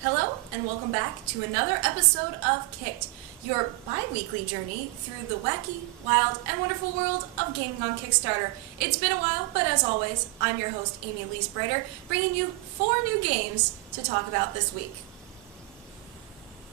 Hello, and welcome back to another episode of Kicked, your bi-weekly journey through the wacky, wild, and wonderful world of gaming on Kickstarter. It's been a while, but as always, I'm your host, Amy Elyse Brighter, bringing you 4 new games to talk about this week.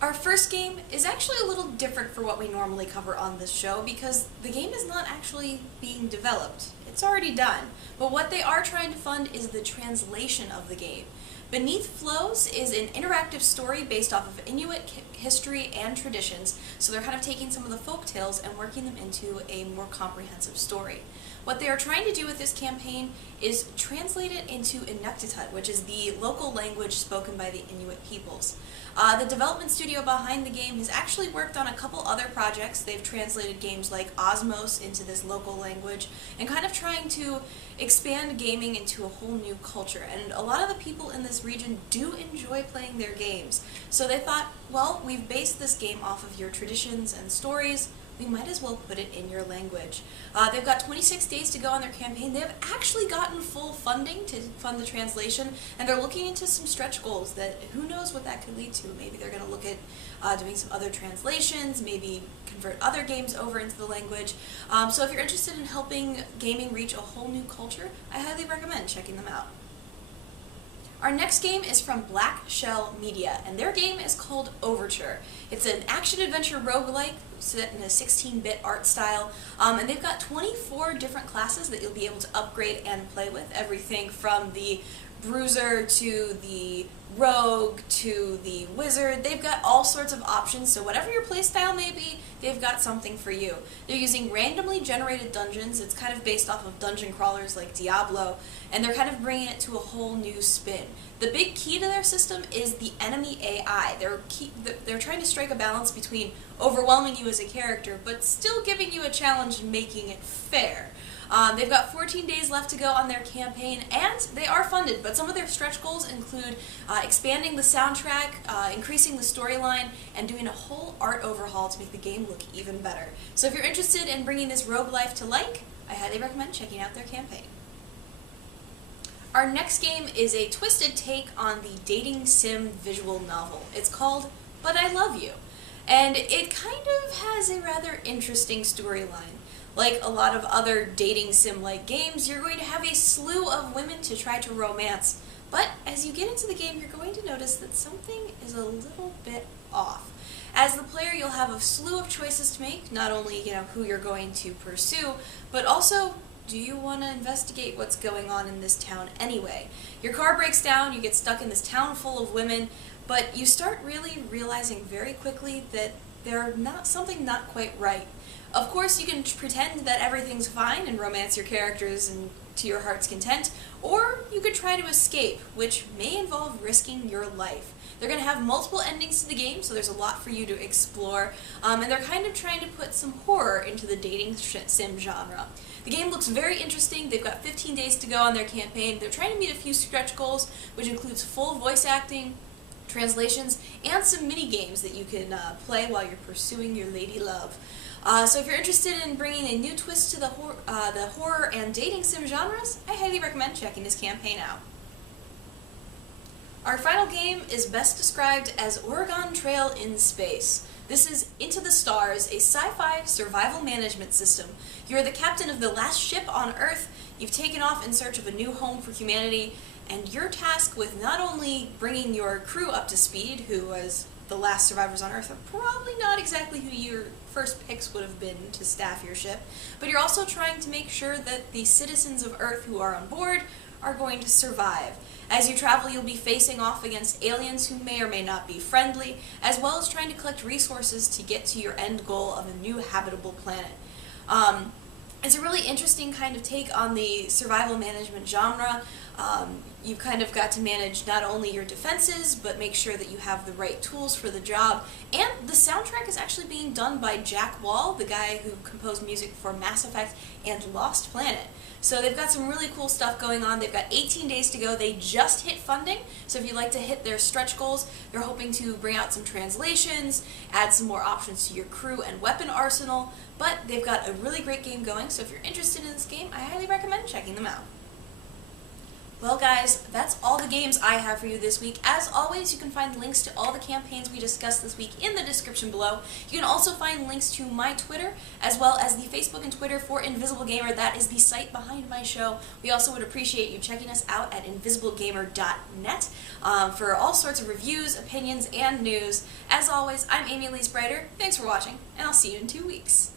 Our first game is actually a little different for what we normally cover on this show because the game is not actually being developed. It's already done, but what they are trying to fund is the translation of the game. Beneath Floes is an interactive story based off of Inuit history and traditions, so they're kind of taking some of the folk tales and working them into a more comprehensive story. What they are trying to do with this campaign is translate it into Inuktitut, which is the local language spoken by the Inuit peoples. The development studio behind the game has actually worked on a couple other projects. They've translated games like Osmos into this local language and kind of trying to expand gaming into a whole new culture. And a lot of the people in this region do enjoy playing their games. So they thought, well, we've based this game off of your traditions and stories. We might as well put it in your language. They've got 26 days to go on their campaign. They've actually gotten full funding to fund the translation, and they're looking into some stretch goals that who knows what that could lead to. Maybe they're going to look at doing some other translations, maybe convert other games over into the language. So if you're interested in helping gaming reach a whole new culture, I highly recommend checking them out. Our next game is from Black Shell Media, and their game is called Overture. It's an action-adventure roguelike set in a 16-bit art style, and they've got 24 different classes that you'll be able to upgrade and play with, everything from the bruiser to the rogue to the wizard. They've got all sorts of options, so whatever your playstyle may be, they've got something for you. They're using randomly generated dungeons. It's kind of based off of dungeon crawlers like Diablo, and they're kind of bringing it to a whole new spin. The big key to their system is the enemy AI. They're trying to strike a balance between overwhelming you as a character, but still giving you a challenge and making it fair. They've got 14 days left to go on their campaign, and they are funded, but some of their stretch goals include expanding the soundtrack, increasing the storyline, and doing a whole art overhaul to make the game look even better. So if you're interested in bringing this roguelike to life, I highly recommend checking out their campaign. Our next game is a twisted take on the dating sim visual novel. It's called But I Love You, and it kind of has a rather interesting storyline. Like a lot of other dating sim-like games, you're going to have a slew of women to try to romance, but as you get into the game, you're going to notice that something is a little bit off. As the player, you'll have a slew of choices to make, not only who you're going to pursue, but also, do you want to investigate what's going on in this town anyway? Your car breaks down, you get stuck in this town full of women, but you start really realizing very quickly that there's something not quite right. Of course, you can pretend that everything's fine and romance your characters and to your heart's content, or you could try to escape, which may involve risking your life. They're going to have multiple endings to the game, so there's a lot for you to explore, and they're kind of trying to put some horror into the dating sim genre. The game looks very interesting. They've got 15 days to go on their campaign. They're trying to meet a few stretch goals, which includes full voice acting, translations, and some mini games that you can play while you're pursuing your lady love. So if you're interested in bringing a new twist to the horror and dating sim genres, I highly recommend checking this campaign out. Our final game is best described as Oregon Trail in Space. This is Into the Stars, a sci-fi survival management system. You're the captain of the last ship on Earth. You've taken off in search of a new home for humanity, and you're tasked with not only bringing your crew up to speed, who as the last survivors on Earth are probably not exactly who your first picks would have been to staff your ship, but you're also trying to make sure that the citizens of Earth who are on board are going to survive. As you travel, you'll be facing off against aliens who may or may not be friendly, as well as trying to collect resources to get to your end goal of a new habitable planet. It's a really interesting kind of take on the survival management genre. You've kind of got to manage not only your defenses, but make sure that you have the right tools for the job. And the soundtrack is actually being done by Jack Wall, the guy who composed music for Mass Effect and Lost Planet. So they've got some really cool stuff going on. They've got 18 days to go. They just hit funding, so if you'd like to hit their stretch goals, they're hoping to bring out some translations, add some more options to your crew and weapon arsenal, but they've got a really great game going, so if you're interested in this game, I highly recommend checking them out. Well guys, that's all the games I have for you this week. As always, you can find links to all the campaigns we discussed this week in the description below. You can also find links to my Twitter, as well as the Facebook and Twitter for Invisible Gamer. That is the site behind my show. We also would appreciate you checking us out at invisiblegamer.net for all sorts of reviews, opinions, and news. As always, I'm Amy Elyse Brighter. Thanks for watching, and I'll see you in 2 weeks.